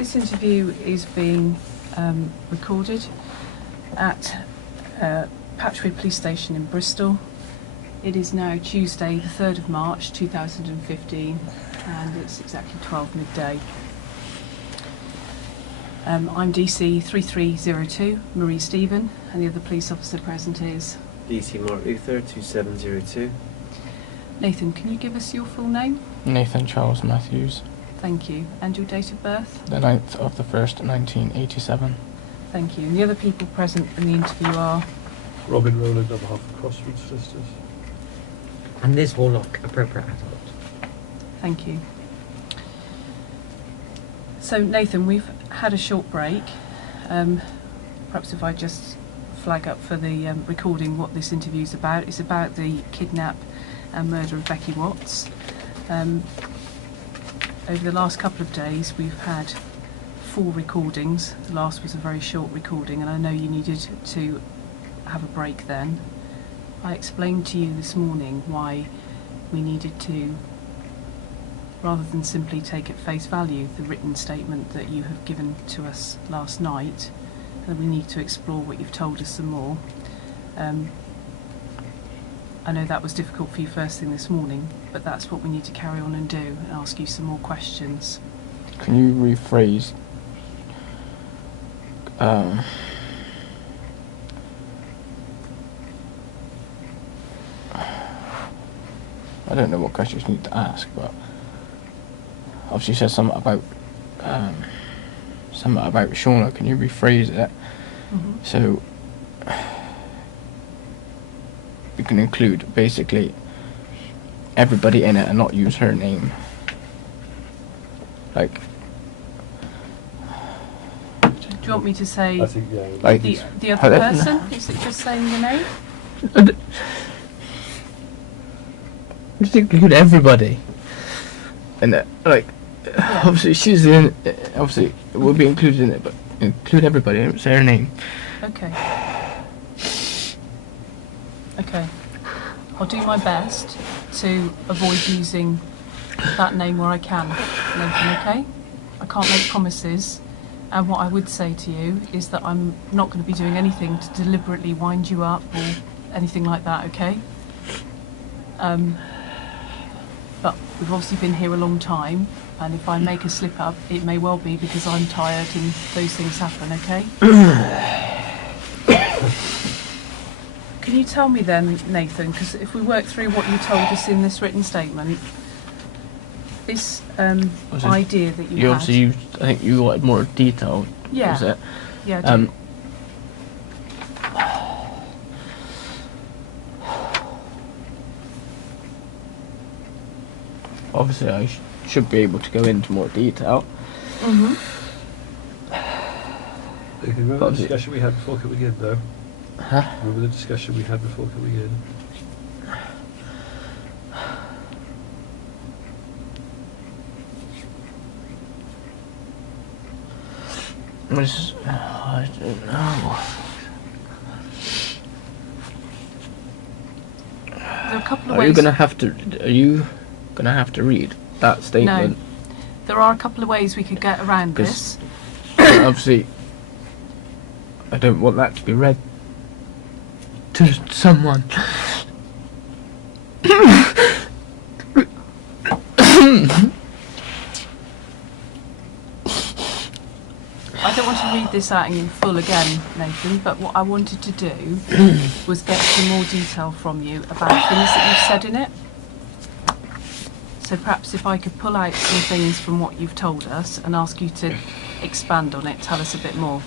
This interview is being recorded at Patchway Police Station in Bristol. It is now Tuesday the 3rd of March 2015 and it's exactly 12 midday. I'm DC 3302, Marie Stephen, and the other police officer present is DC Mark Luther 2702. Nathan, can you give us your full name? Nathan Charles Matthews. Thank you. And your date of birth? The 9th of the 1st, 1987. Thank you. And the other people present in the interview are? Robin Rowland on behalf of Crossroads Sisters. And Liz Warlock, appropriate adult. Thank you. So Nathan, we've had a short break. Perhaps if I just flag up for the recording what this interview is about. It's about the kidnap and murder of Becky Watts. Over the last couple of days we've had 4 recordings. The last was a very short recording and I know you needed to have a break then. I explained to you this morning why we needed to, rather than simply take at face value the written statement that you have given to us last night, that we need to explore what you've told us some more. I know that was difficult for you first thing this morning, but that's what we need to carry on and do and ask you some more questions. Can you rephrase? I don't know what questions you need to ask, but obviously you said something about Shauna. Can you rephrase it? Mm-hmm. So you can include basically everybody in it and not use her name. Like, do you want me to say I think, yeah. like the other person? Is it just saying the name? Just include everybody in it. Like, Yeah. obviously she's in. Obviously it will be included in it, but include everybody. Don't say her name. Okay. Okay. I'll do my best to avoid using that name where I can, Nathan, okay? I can't make promises, and what I would say to you is that I'm not going to be doing anything to deliberately wind you up or anything like that, okay? But we've obviously been here a long time, and if I make a slip up, it may well be because I'm tired and those things happen, okay? Can you tell me then, Nathan, because if we work through what you told us in this written statement, this idea that You had... obviously used, I think you wanted more detail. Yeah. Was it? Yeah, I do. Obviously I should be able to go into more detail. Mm-hmm. Remember the discussion we had before coming in, though? Huh? Remember the discussion we had before coming in? I don't know. There are a couple of Are ways... you gonna have to read that statement? No. There are a couple of ways we could get around this. Obviously, I don't want that to be read to someone. I don't want to read this out in full again, Nathan, but what I wanted to do was get some more detail from you about things that you've said in it. So perhaps if I could pull out some things from what you've told us and ask you to expand on it, tell us a bit more.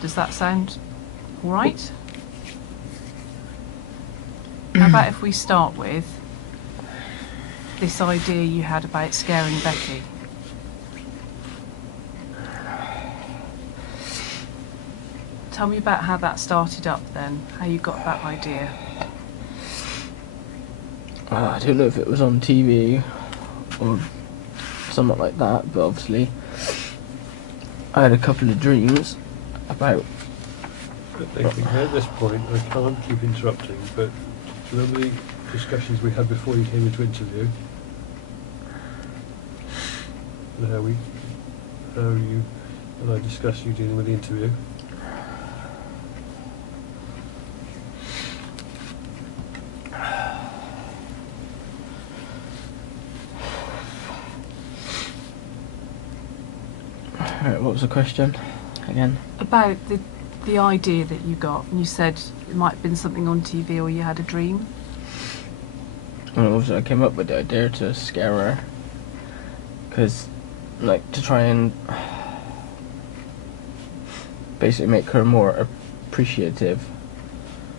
Does that sound all right? How about if we start with this idea you had about scaring Becky? Tell me about how that started up then, how you got that idea. I don't know if it was on TV or something like that, but obviously I had a couple of dreams about... I think at this point, I can't keep interrupting, but remember the discussions we had before you came into interview. And how you and I discussed you dealing with the interview. Right, what was the question again? About the idea that you got, and you said it might have been something on TV or you had a dream. Well, obviously I came up with the idea to scare her, because, like, to try and basically make her more appreciative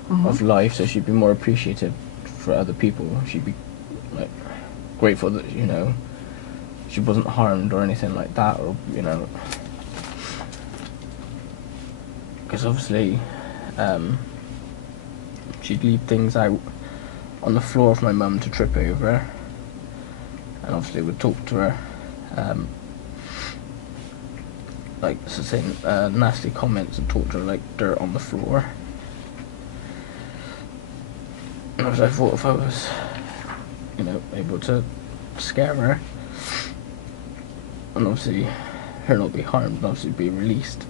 of life, so she'd be more appreciative for other people. She'd be, like, grateful that, you know, she wasn't harmed or anything like that, or, you know, because obviously she'd leave things out on the floor for my mum to trip over, and obviously would talk to her, like, so saying nasty comments and talk to her like dirt on the floor. And obviously I thought if I was, you know, able to scare her, and obviously her not be harmed and obviously be released,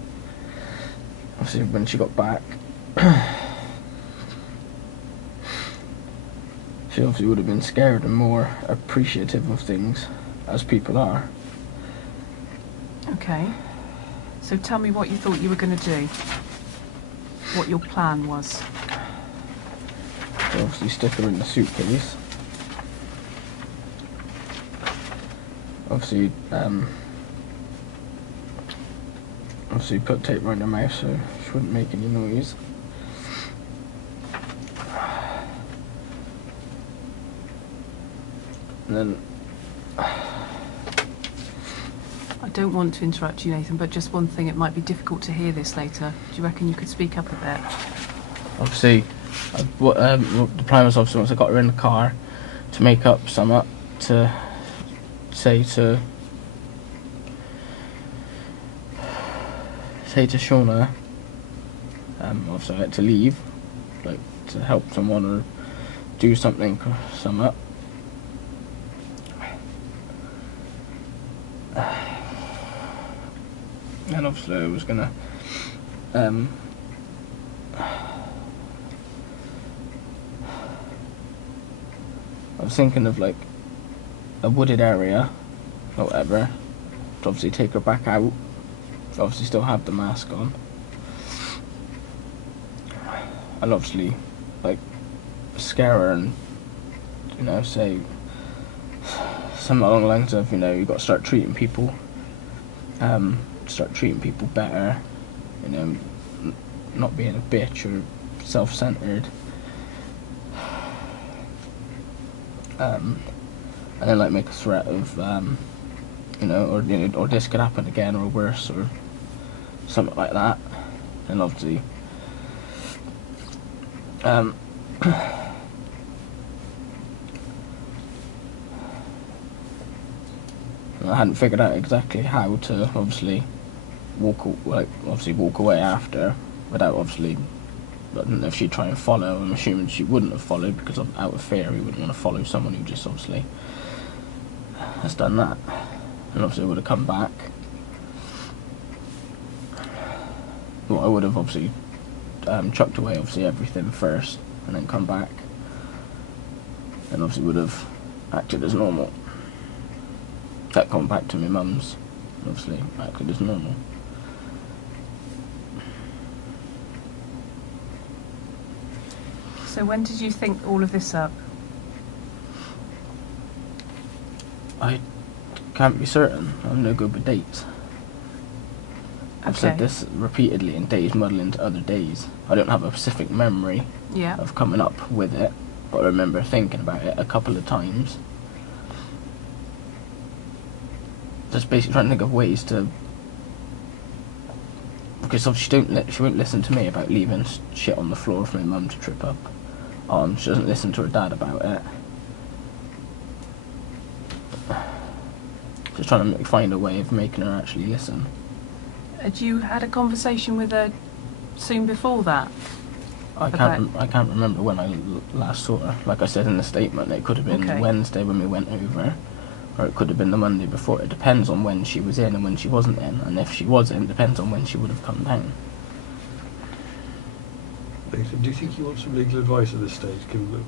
obviously when she got back, she obviously would have been scared and more appreciative of things, as people are. Okay. So tell me what you thought you were going to do. What your plan was. So obviously stick her in the suitcase. Obviously, obviously put tape around her mouth so she wouldn't make any noise. And then I don't want to interrupt you, Nathan, but just one thing, it might be difficult to hear this later. Do you reckon you could speak up a bit? obviously, the plan was obviously once I got her in the car to make up something to say to Shauna, obviously I had to leave, like to help someone or do something or something. And obviously I was gonna I was thinking of like a wooded area or whatever to obviously take her back out, to obviously still have the mask on, and obviously like scare her and, you know, say something along the lines of, you know, you've got to start treating people better, you know, not being a bitch or self-centered, and then like make a threat of you know, or this could happen again or worse or something like that. And obviously I hadn't figured out exactly how to obviously walk away after without obviously, I don't know if she'd try and follow. I'm assuming she wouldn't have followed because out of fear we wouldn't want to follow someone who just obviously has done that, and obviously would have come back. Well, I would have obviously chucked away obviously everything first and then come back, and obviously would have acted as normal. That gone back to my mum's, obviously acted as normal. So when did you think all of this up? I can't be certain. I'm no good with dates. I've said this repeatedly, and days muddle into other days. I don't have a specific memory of coming up with it, but I remember thinking about it a couple of times. Just basically trying to think of ways to, because obviously she won't listen to me about leaving shit on the floor for my mum to trip up on. She doesn't listen to her dad about it. Just trying to find a way of making her actually listen. Had you had a conversation with her soon before that? I can't remember when I last saw her. Like I said in the statement, it could have been Okay. Wednesday when we went over, or it could have been the Monday before. It depends on when she was in and when she wasn't in, and if she was in, depends on when she would have come down. Nathan, do you think you want some legal advice at this stage, given that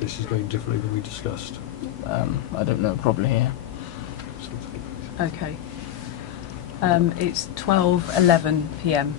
this is going differently than we discussed? I don't know, probably here. Something. Okay. It's 12:11 p.m.